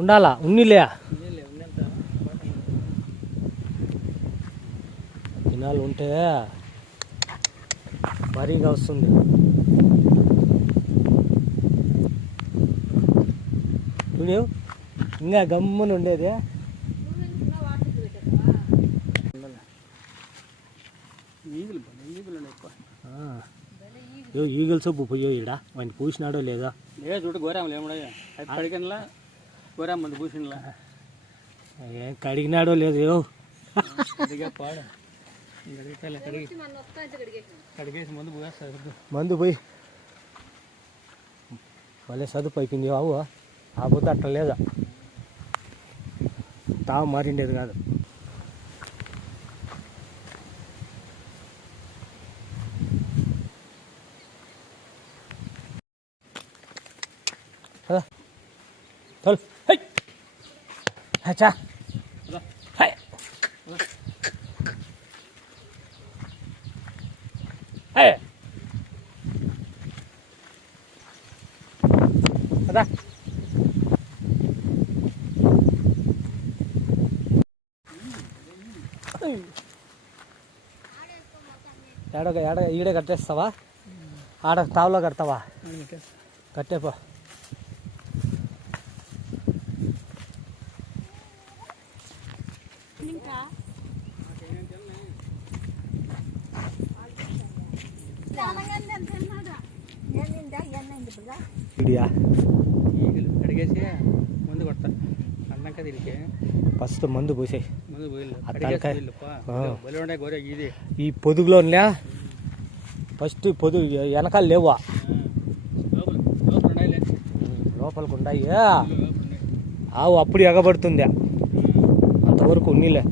ఉండాలా ఉన్నిలే దినాలు ఉంటే భారీగా వస్తుంది. నువ్వు ఇంకా గమ్మున ఉండేది. ఈగలు సబ్బు పోయో ఈడ వాడిని పూసినాడో లేదా? లేదు చూడు గోరాములు ఏముడా కడిగినలా గోరాం మంది పూసినలా ఏం కడిగినాడో లేదు. కడిగేసి మందు పోయేస్తారు. మందు పోయి మళ్ళీ చదువు అయిపోయింది. బాబు ఆ పొద్దు అట్లా లేదా తావు మారిండేది కాదు. चल हे अच्छा हे हे ada ఏడ ఈడే కట్టేస్తావా? ఆడ తావులో కడతావా? కట్టేపో. కడిగేసి మందు కొడతా అన్నాక దీనికి ఫస్ట్ మందు పోసాయి. మందు పోయిల్లు ఈ పొదుగులో ఫస్ట్ పొదుగు వెనకాల లేవా? లోపలికి ఉన్నాయి. ఆవు అప్పుడు ఎగబడుతుంది. అంతవరకు ఉన్నీలే.